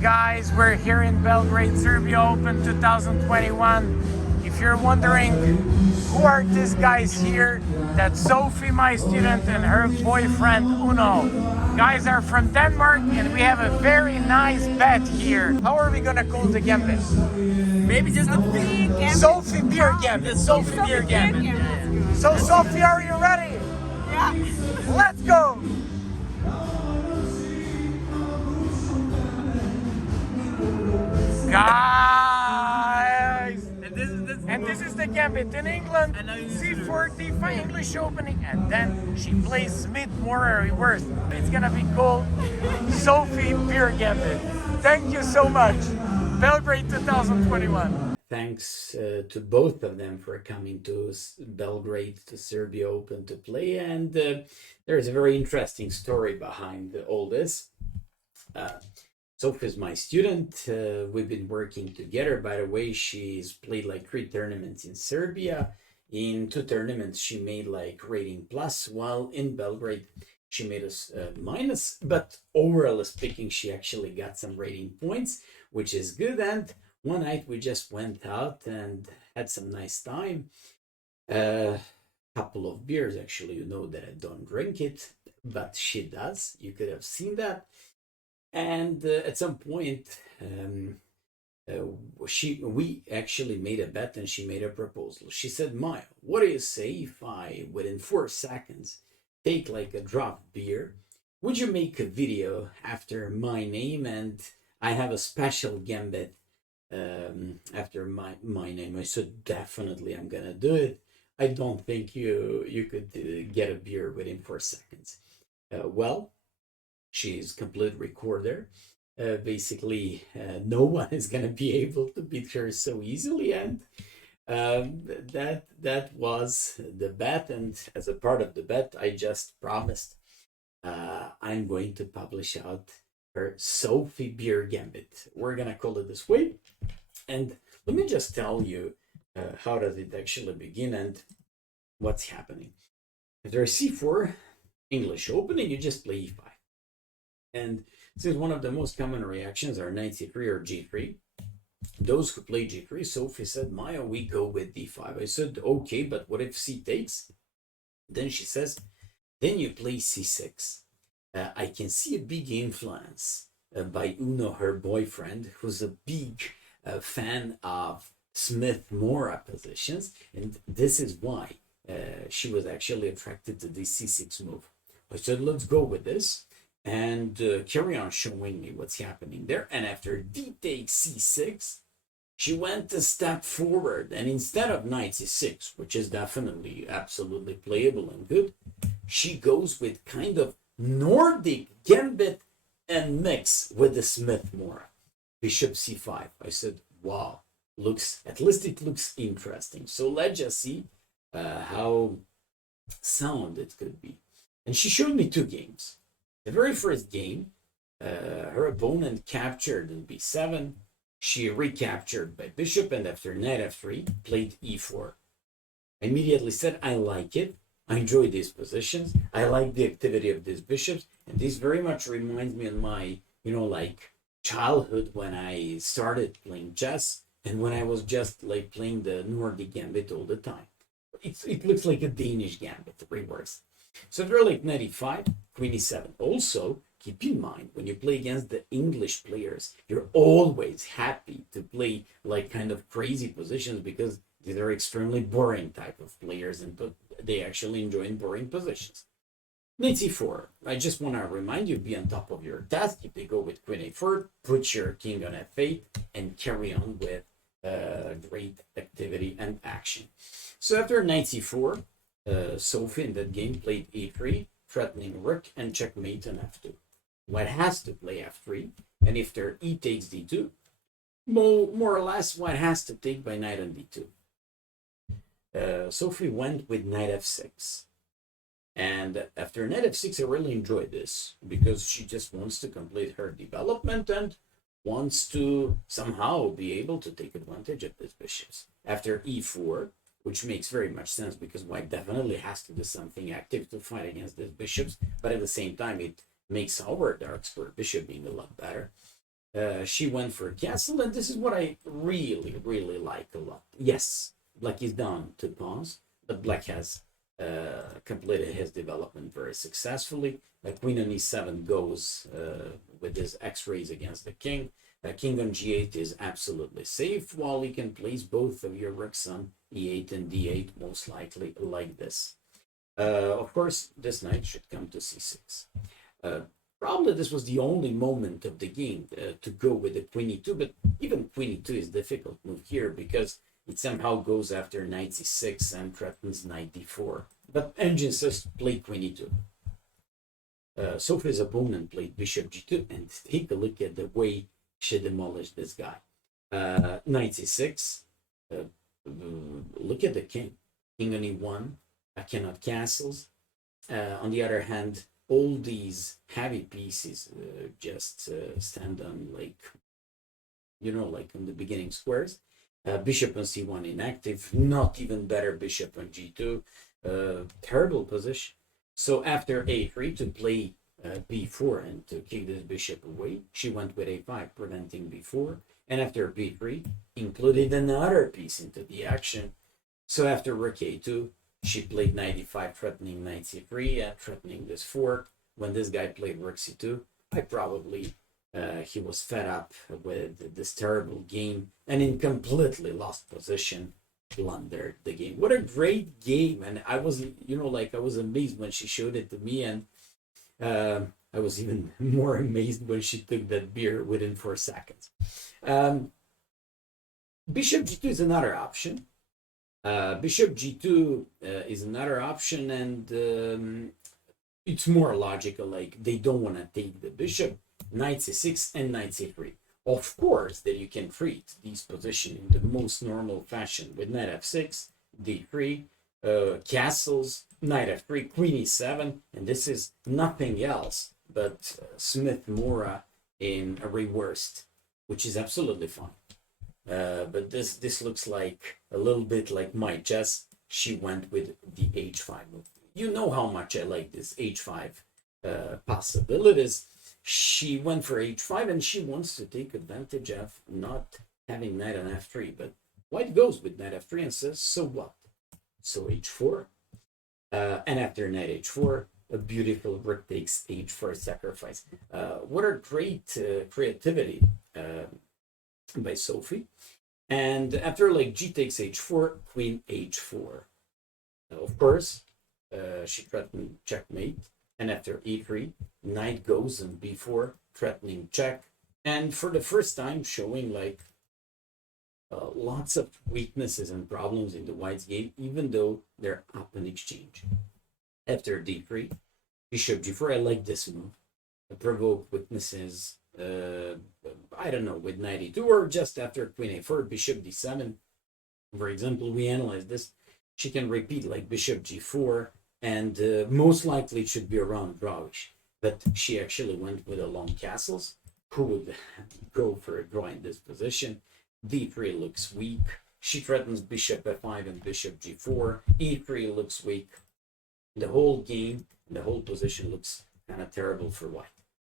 guys, we're here in Belgrade, Serbia Open 2021. If you're wondering who are these guys here, that's Sofie, my student, and her boyfriend Uno. Guys are from Denmark and we have a very nice bet here. How are we gonna call the gambit? Maybe just a big Sofie beer gambit. Sofie beer gambit. So Sofie, are you ready? Yeah. Let's go! Guys! And this is the gambit in England. C4, D5 English opening, and then she plays Smith more reverse. It's gonna be called Sofie Beer Gambit. Thank you so much. Belgrade 2021. Thanks to both of them for coming to Belgrade, to Serbia Open to play. And there's a very interesting story behind all this. Sofie is my student. We've been working together. By the way, she's played like 3 tournaments in Serbia. In 2 tournaments, she made like rating plus, while in Belgrade, she made us minus. But overall speaking, she actually got some rating points, which is good. And one night we just went out and had some nice time. Couple of beers, actually. You know that I don't drink it, but she does. You could have seen that. And at some point, we actually made a bet and she made a proposal. She said, Maya, what do you say if I, within 4 seconds, take like a drop beer? Would you make a video after my name and I have a special gambit after my name? I said, definitely I'm gonna do it. I don't think you could get a beer within 4 seconds. Well, she's complete recorder. Basically, no one is gonna be able to beat her so easily, and that was the bet. And as a part of the bet, I just promised I'm going to publish out her Sofie Beer Gambit. We're gonna call it this way. And let me just tell you how does it actually begin and what's happening. After C4 English opening, you just play E5. And since one of the most common reactions are knight c3 or g3, those who play g3, Sofie said, Maya, we go with d5. I said, okay, but what if c takes? Then she says, then you play c6. I can see a big influence by Uno, her boyfriend, who's a big fan of Smith-Mora positions. And this is why she was actually attracted to this c6 move. I said, let's go with this. And carry on showing me what's happening there. And after d takes c6, she went a step forward. And instead of knight c6, which is definitely absolutely playable and good, she goes with kind of Nordic gambit and mix with the Smith-Mora. Bishop c5. I said, wow, at least it looks interesting. So let's just see how sound it could be. And she showed me 2 games. The very first game, her opponent captured in b7. She recaptured by bishop, and after knight f3, played e4. I immediately said, I like it. I enjoy these positions. I like the activity of these bishops. And this very much reminds me of my, like childhood when I started playing chess and when I was just like playing the Nordic gambit all the time. It looks like a Danish gambit, reverse. So if you're like knight e5, queen e7. Also, keep in mind, when you play against the English players, you're always happy to play like kind of crazy positions because these are extremely boring type of players, but they actually enjoy boring positions. Knight c4. I just want to remind you, be on top of your task. If they go with queen a4, put your king on f8 and carry on with great activity and action. So after knight c4, Sofie in that game played e3, threatening rook and checkmate on f2. White has to play f3, and if there e takes d2, more or less white has to take by knight on d2. Sofie went with knight f6. And after knight f6, I really enjoyed this because she just wants to complete her development and wants to somehow be able to take advantage of these bishops. After e4, which makes very much sense because white definitely has to do something active to fight against these bishops, but at the same time, it makes our dark square bishop being a lot better. She went for castle, and this is what I really like a lot. Yes, black is down 2 pawns, but black has completed his development very successfully. Queen on e7 goes with his x-rays against the king. King on g8 is absolutely safe, while you can place both of your rooks on e8 and d8, most likely like this. Of course, this knight should come to c6. Probably this was the only moment of the game to go with the queen e2, but even queen e2 is a difficult move here because it somehow goes after knight c6 and threatens knight d4. But engine says play queen e2. Sofie's opponent played bishop g2, and take a look at the way she demolished this guy. Knight c6. Look at the king. King on e1. I cannot castles. On the other hand, all these heavy pieces just stand on, like, like on the beginning squares. Bishop on c1 inactive, not even better bishop on g2. Terrible position. So after a3 to play b4 and to kick this bishop away, she went with a5, preventing b4. And after b3, included another piece into the action. So after rook a2, she played knight e5, threatening knight c3 and threatening this fork. When this guy played rook c2, I probably he was fed up with this terrible game and in completely lost position, blundered the game. What a great game! And I was, I was amazed when she showed it to me, and I was even more amazed when she took that beer within 4 seconds. Bishop g2 is another option. Bishop g2 is another option, and it's more logical. Like, they don't want to take the bishop. Knight c6 and knight c3. Of course, that you can treat these positions in the most normal fashion with knight f6, d3, castles, knight f3, queen e7, and this is nothing else but Smith-Morra in a reversed, which is absolutely fine. But this looks like a little bit like my chess. She went with the h5 move. You know how much I like this h5 possibilities. She went for h5, and she wants to take advantage of not having knight on f3. But white goes with knight f3 and says, so what? So h4. And after knight h4, a beautiful rook takes h4 sacrifice. What a great creativity by Sofie. And after like g takes h4, queen h4. Of course, she threatened checkmate. And after e3, knight goes on b4, threatening check. And for the first time, showing like lots of weaknesses and problems in the white's game, even though they're up in exchange. After d3, bishop g4, I like this move. Provoke weaknesses, I don't know, with knight e2, or just after queen a4, bishop d7. For example, we analyze this. She can repeat like bishop g4, and most likely it should be around drawish. But she actually went with a long castles. Who would go for a draw in this position? d3 looks weak. She threatens bishop f5 and bishop g4. e3 looks weak. The whole game, the whole position looks kind of terrible for white.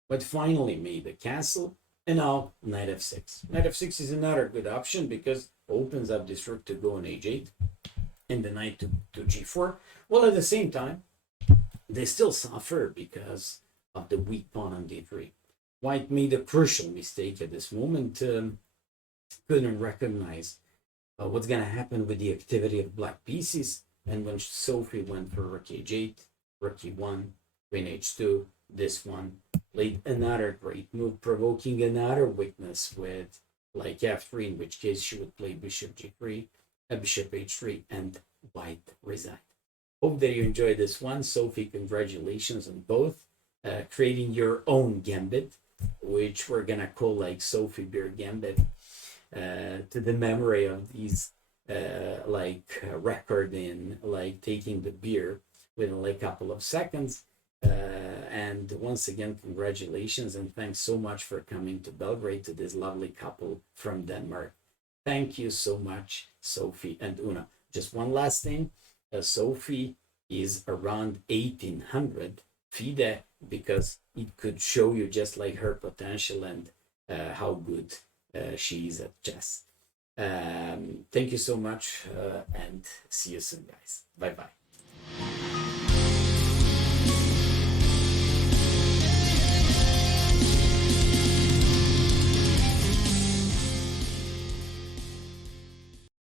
But finally made a castle, and now knight f6. Knight f6 is another good option because it opens up this rook to go on h8 and the knight to g4. Well, at the same time, they still suffer because of the weak pawn on d3. White made a crucial mistake at this moment. Couldn't recognize what's going to happen with the activity of black pieces. And when Sofie went for rook h8, rook e1, queen h2, this one played another great move, provoking another weakness with like f3, in which case she would play bishop g3, bishop h3, and white resigned. Hope that you enjoyed this one. Sofie, congratulations on both. Creating your own gambit, which we're gonna call like Sofie beer gambit, to the memory of these record in like taking the beer within like a couple of seconds. And once again, congratulations, and thanks so much for coming to Belgrade to this lovely couple from Denmark. Thank you so much, Sofie and Una. Just one last thing. Sofie is around 1800 FIDE, because it could show you just like her potential and how good she is at chess. Thank you so much, and see you soon, guys. Bye bye.